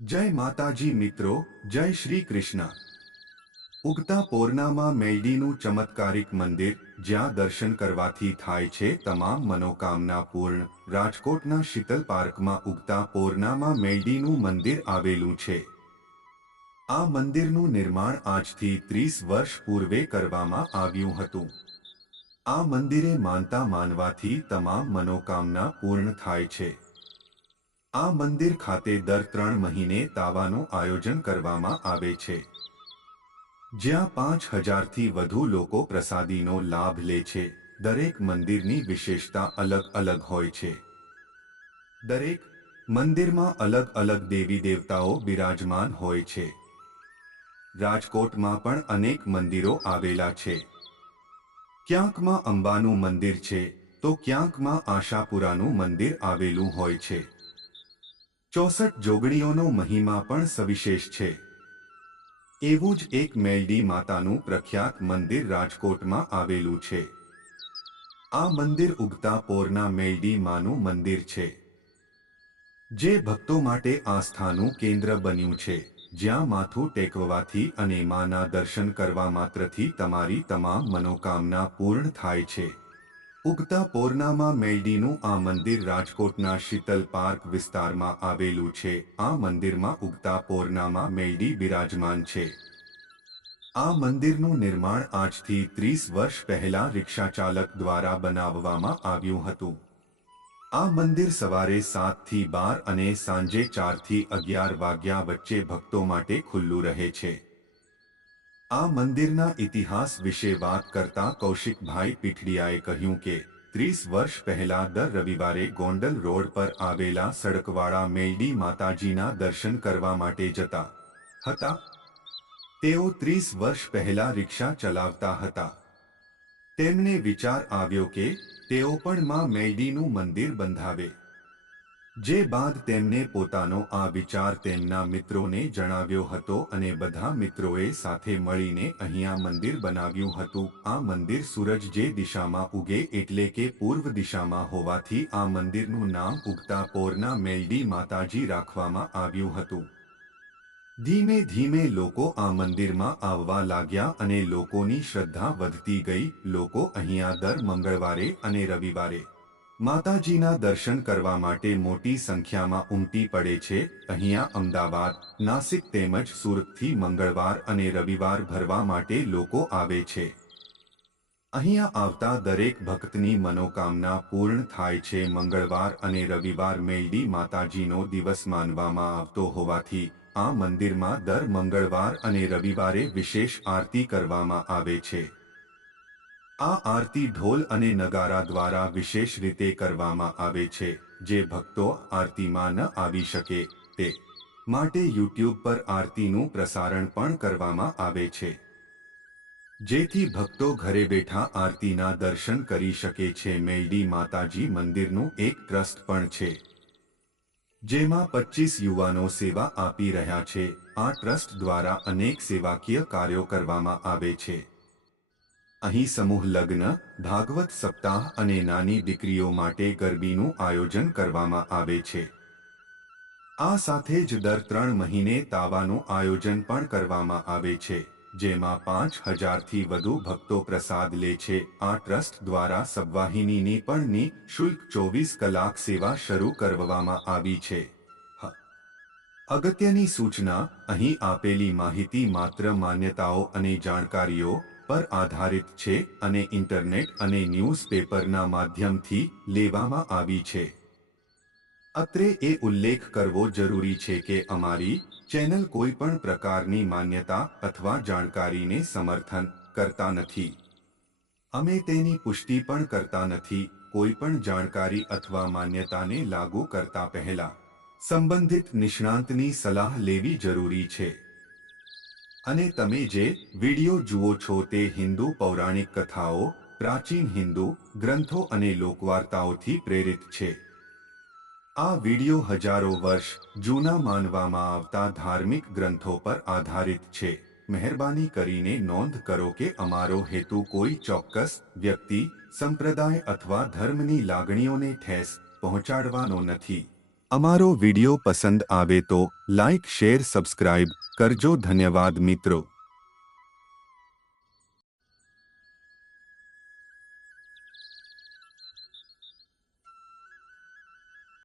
જય માતાજી મિત્રો, જય શ્રી કૃષ્ણ। ઉગતા પોરનામાં મેલડીનું ચમત્કારિક મંદિર, જ્યાં દર્શન કરવાથી થાય છે તમામ મનોકામના પૂર્ણ। રાજકોટના શીતલ પાર્કમાં ઉગતા પોરનામાં મેલડીનું મંદિર આવેલું છે। આ મંદિરનું નિર્માણ આજથી 30 વર્ષ પૂર્વે કરવામાં આવ્યું હતું। આ મંદિરે માનતા માનવાથી તમામ મનોકામના પૂર્ણ થાય છે। આ મંદિર ખાતે દર 3 મહિને તાવાનું આયોજન કરવામાં આવે છે, જ્યાં 5000થી વધુ લોકો પ્રસાદીનો લાભ લે છે। દરેક મંદિરની વિશેષતા અલગ અલગ હોય છે। દરેક મંદિરમાં અલગ અલગ દેવી દેવતાઓ બિરાજમાન હોય છે। રાજકોટમાં પણ અનેક મંદિરો આવેલા છે। ક્યાંકમાં અંબાનું મંદિર છે, તો ક્યાંકમાં આશાપુરાનું મંદિર આવેલું હોય છે। 64 જોગણીઓનો મહિમા પણ સવિશેષ છે। એવું જ એક મેલડી માતાનું પ્રખ્યાત મંદિર રાજકોટમાં આવેલું છે। આ મંદિર ઉગતા પોરના મેલડી માનું મંદિર છે, જે ભક્તો માટે આસ્થાનું કેન્દ્ર બન્યું છે, જ્યાં માથું ટેકવવાથી અને માના દર્શન કરવા માત્રથી તમારી તમામ મનોકામના પૂર્ણ થાય છે। ઉગતા પોરનામાં મેલડીનું આ મંદિર રાજકોટના શીતલ પાર્ક વિસ્તારમાં આવેલું છે। આ મંદિરમાં ઉગતા પોરનામાં મેલડી બિરાજમાન છે। આ મંદિરનું નિર્માણ આજથી 30 વર્ષ પહેલા રિક્ષાચાલક દ્વારા બનાવવામાં આવ્યું હતું। આ મંદિર સવારે 7 થી 12 અને સાંજે 4 થી 11 વાગ્યા વચ્ચે ભક્તો માટે ખુલ્લું રહે છે। આ મંદિરના ઇતિહાસ વિશે વાત કરતા કૌશિકભાઈ પીઠડિયાએ કહ્યું કે 30 વર્ષ પહેલા દર રવિવારે ગોંડલ રોડ પર આવેલા સડકવાળા મેલડી માતાજીના દર્શન કરવા માટે જતા હતા। તેઓ 30 વર્ષ પહેલા રિક્ષા ચલાવતા હતા। તેમને વિચાર આવ્યો કે તેઓ પણ માં મેલડીનું મંદિર બંધાવે, જે બાદ તેમને પોતાનો આ વિચાર તેમના મિત્રોને જણાવ્યો હતો અને બધા મિત્રોએ સાથે મળીને અહીંયા મંદિર બનાવ્યું હતું। આ મંદિર સૂરજ જે દિશામાં ઉગે એટલે કે પૂર્વ દિશામાં હોવાથી આ મંદિરનું નામ ઉગતા પોરના મેલડી માતાજી રાખવામાં આવ્યું હતું। ધીમે ધીમે લોકો આ મંદિરમાં આવવા લાગ્યા અને લોકોની શ્રદ્ધા વધતી ગઈ। લોકો અહીંયા દર મંગળવારે અને રવિવારે માતાજીના દર્શન કરવા માટે મોટી સંખ્યામાં ઉમટી પડે છે। અહીંયા અમદાવાદ, નાસિક તેમજ સુરતથી મંગળવાર અને રવિવાર ભરવા માટે લોકો આવે છે। અહીંયા આવતા દરેક ભક્તની મનોકામના પૂર્ણ થાય છે। મંગળવાર અને રવિવાર મેલડી માતાજીનો દિવસ માનવામાં આવતો હોવાથી આ મંદિરમાં દર મંગળવાર અને રવિવારે વિશેષ આરતી કરવામાં આવે છે। આ આરતી ઢોલ અને નગારા દ્વારા વિશેષ રીતે કરવામાં આવે છે। જે ભક્તો આરતીમાં ન આવી શકે તે માટે YouTube પર આરતીનું પ્રસારણ પણ કરવામાં આવે છે, જેથી ભક્તો ઘરે બેઠા આરતીના દર્શન કરી શકે છે। મેલડી માતાજી મંદિરનું એક ટ્રસ્ટ પણ છે, જેમાં 25 યુવાનો સેવા આપી રહ્યા છે। આ ટ્રસ્ટ દ્વારા અનેક સેવાકીય કાર્યો કરવામાં આવે છે। અહીં સમૂહ લગ્ન, ભાગવત સપ્તાહ અને નાની દીકરીઓ માટે ગરબીનું આયોજન કરવામાં આવે છે। આ સાથે જ દર 3 મહિને તાવાનું આયોજન પણ કરવામાં આવે છે, જેમાં 5000થી વધુ ભક્તો પ્રસાદ લે છે। આ ટ્રસ્ટ દ્વારા સબવાહિનીની પણ નિઃશુલ્ક 24 કલાક સેવા શરૂ કરવામાં આવી છે। અગત્યની સૂચના, અહીં આપેલી માહિતી માત્ર માન્યતાઓ અને જાણકારીઓ પર આધારિત છે અને ઇન્ટરનેટ અને ન્યૂઝપેપરના માધ્યમથી લેવામાં આવી છે। અત્રે એ ઉલ્લેખ કરવો જરૂરી છે કે અમારી ચેનલ કોઈ પણ પ્રકારની માન્યતા અથવા જાણકારીને સમર્થન કરતા નથી। અમે તેની પુષ્ટિ પણ કરતા નથી। કોઈ પણ જાણકારી અથવા માન્યતાને લાગુ કરતા પહેલા સંબંધિત નિષ્ણાંતની સલાહ લેવી જરૂરી છે। અને તમે જે વિડિયો જુઓ છો તે હિન્દુ પૌરાણિક કથાઓ, પ્રાચીન હિન્દુ ગ્રંથો અને લોકવાર્તાઓથી પ્રેરિત છે। આ વિડિયો હજારો વર્ષ જૂના માનવામાં આવતા ધાર્મિક ગ્રંથો પર આધારિત છે। મહેરબાની કરીને નોંધ કરો કે અમારો હેતુ કોઈ ચોક્કસ વ્યક્તિ, સંપ્રદાય અથવા ધર્મની લાગણીઓને ઠેસ પહોંચાડવાનો નથી। અમારો વિડિયો પસંદ આવે તો લાઇક શેર સબસ્ક્રાઇબ કરજો. ધન્યવાદ મિત્રો.